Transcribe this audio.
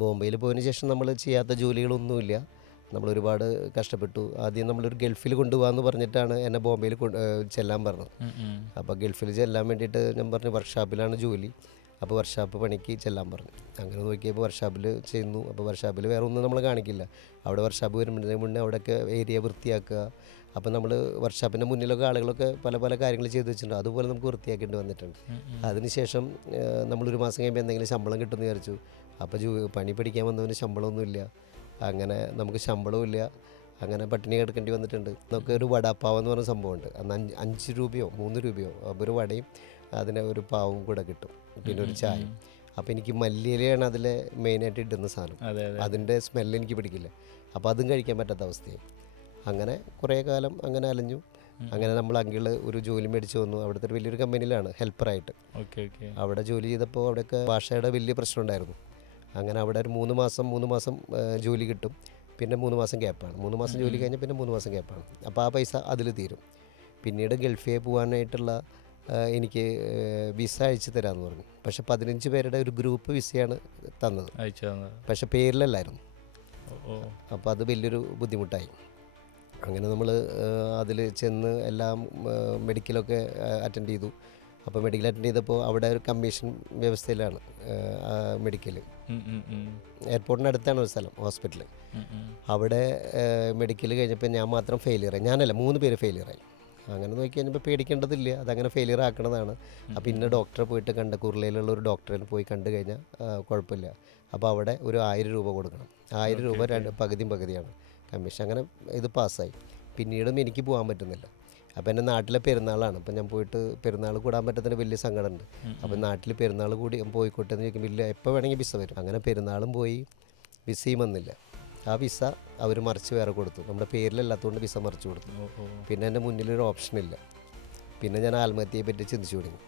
ബോംബെയിൽ പോയതിന് ശേഷം നമ്മൾ ചെയ്യാത്ത ജോലികളൊന്നുമില്ല. നമ്മളൊരുപാട് കഷ്ടപ്പെട്ടു. ആദ്യം നമ്മളൊരു ഗൾഫിൽ കൊണ്ടുപോകാമെന്ന് പറഞ്ഞിട്ടാണ് എന്നെ ബോംബെയിൽ ചെല്ലാൻ പറഞ്ഞത്. അപ്പോൾ ഗൾഫിൽ ചെല്ലാൻ വേണ്ടിയിട്ട് ഞാൻ പറഞ്ഞു വർക്ക്ഷോപ്പിലാണ് ജോലി, അപ്പോൾ വർക്ക്ഷോപ്പ് പണിക്ക് ചെല്ലാൻ പറഞ്ഞു. അങ്ങനെ നോക്കിയപ്പോൾ വർക്ക്ഷോപ്പിൽ ചെയ്യുന്നു. അപ്പോൾ വർക്ക്ഷോപ്പിൽ വേറെ ഒന്നും നമ്മൾ കാണിക്കില്ല. അവിടെ വർക്ക്ഷോപ്പ് വരുന്നതിന് മുന്നേ അവിടെയൊക്കെ ഏരിയ വൃത്തിയാക്കുക. അപ്പോൾ നമ്മൾ വർക്ക്ഷോപ്പിൻ്റെ മുന്നിലൊക്കെ ആളുകളൊക്കെ പല പല കാര്യങ്ങൾ ചെയ്തു വെച്ചിട്ടുണ്ട്, അതുപോലെ നമുക്ക് വൃത്തിയാക്കേണ്ടി വന്നിട്ടുണ്ട്. അതിനുശേഷം നമ്മളൊരു മാസം കഴിയുമ്പോൾ എന്തെങ്കിലും ശമ്പളം കിട്ടുമെന്ന് വിചാരിച്ചു. അപ്പോൾ പണി പഠിക്കാൻ വന്നവന് ശമ്പളമൊന്നുമില്ല. അങ്ങനെ നമുക്ക് ശമ്പളവും ഇല്ല. അങ്ങനെ പട്ടിണി കിടക്കേണ്ടി വന്നിട്ടുണ്ട്. നമുക്ക് ഒരു വടാപ്പാവ് എന്ന് പറയുന്ന സംഭവമുണ്ട്. അന്ന് 5 രൂപയോ 3 രൂപയോ അപ്പോൾ ഒരു വടയും അതിന് ഒരു പാവും കൂടെ കിട്ടും, പിന്നെ ഒരു ചായയും. അപ്പോൾ എനിക്ക് മല്ലിയിലയാണ് അതിൽ മെയിനായിട്ട് ഇടുന്ന സാധനം. അതിൻ്റെ സ്മെല്ല് എനിക്ക് പിടിക്കില്ല. അപ്പോൾ അതും കഴിക്കാൻ പറ്റാത്ത അവസ്ഥയായി. അങ്ങനെ കുറേ കാലം അങ്ങനെ അലഞ്ഞു. അങ്ങനെ നമ്മൾ അങ്കിള് ഒരു ജോലി മേടിച്ച് വന്നു. അവിടുത്തെ ഒരു വലിയൊരു കമ്പനിയിലാണ് ഹെൽപ്പറായിട്ട്. അവിടെ ജോലി ചെയ്തപ്പോൾ അവിടെയൊക്കെ ഭാഷയുടെ വലിയ പ്രശ്നം ഉണ്ടായിരുന്നു. അങ്ങനെ അവിടെ ഒരു 3 മാസം ജോലി കിട്ടും, പിന്നെ 3 മാസം ഗ്യാപ്പാണ്. 3 മാസം ജോലി കഴിഞ്ഞാൽ പിന്നെ 3 മാസം ഗ്യാപ്പാണ്. അപ്പോൾ ആ പൈസ അതിൽ തീരും. പിന്നീട് ഗൾഫിൽ പോകാനായിട്ടുള്ള എനിക്ക് വിസ അയച്ചു തരാമെന്ന് പറഞ്ഞു. പക്ഷെ 15 പേരുടെ ഒരു ഗ്രൂപ്പ് വിസയാണ് തന്നത്, പക്ഷെ പേരിലല്ലായിരുന്നു. അപ്പോൾ അത് വലിയൊരു ബുദ്ധിമുട്ടായി. അങ്ങനെ നമ്മൾ അതിൽ ചെന്ന് എല്ലാം മെഡിക്കലൊക്കെ അറ്റൻഡ് ചെയ്തു. അപ്പോൾ മെഡിക്കൽ അറ്റൻഡ് ചെയ്തപ്പോൾ അവിടെ ഒരു കമ്മീഷൻ വ്യവസ്ഥയിലാണ് മെഡിക്കൽ. എയർപോർട്ടിനടുത്താണ് ഒരു സ്ഥലം, ഹോസ്പിറ്റൽ. അവിടെ മെഡിക്കൽ കഴിഞ്ഞപ്പോൾ ഞാൻ മാത്രം ഫെയിലിയറായി. ഞാനല്ല, 3 പേര് ഫെയിലിയറായി. അങ്ങനെ നോക്കി കഴിഞ്ഞപ്പോൾ പേടിക്കേണ്ടതില്ല, അതങ്ങനെ ഫെയിലിയർ ആക്കണതാണ്. അപ്പോൾ ഇന്ന ഡോക്ടറെ പോയിട്ട് കണ്ട, കുർളയിലുള്ള ഒരു ഡോക്ടറെ പോയി കണ്ടു കഴിഞ്ഞാൽ കുഴപ്പമില്ല. അപ്പോൾ അവിടെ ഒരു 1000 രൂപ കൊടുക്കണം. 1000 രൂപ പകുതിയാണ് കമ്മീഷൻ. അങ്ങനെ ഇത് പാസ്സായി. പിന്നീടും എനിക്ക് പോകാൻ പറ്റുന്നില്ല. അപ്പോൾ എൻ്റെ നാട്ടിലെ പെരുന്നാളാണ്. അപ്പോൾ ഞാൻ പോയിട്ട് പെരുന്നാൾ കൂടാൻ പറ്റുന്നതിന് വലിയ സങ്കടമുണ്ട്. അപ്പോൾ നാട്ടിൽ പെരുന്നാൾ കൂടി പോയിക്കോട്ടെ എന്ന് ചോദിക്കുമ്പോൾ ഇല്ല, എപ്പോൾ വേണമെങ്കിൽ വിസ വരും. അങ്ങനെ പെരുന്നാളും പോയി, വിസയും വന്നില്ല. ആ വിസ അവർ മറിച്ച് വേറെ കൊടുത്തു. നമ്മുടെ പേരിലല്ലാത്തതുകൊണ്ട് വിസ മറിച്ച് കൊടുത്തു. പിന്നെ എൻ്റെ മുന്നിലൊരു ഓപ്ഷനില്ല. പിന്നെ ഞാൻ ആത്മഹത്യയെ പറ്റി ചിന്തിച്ചു തുടങ്ങി.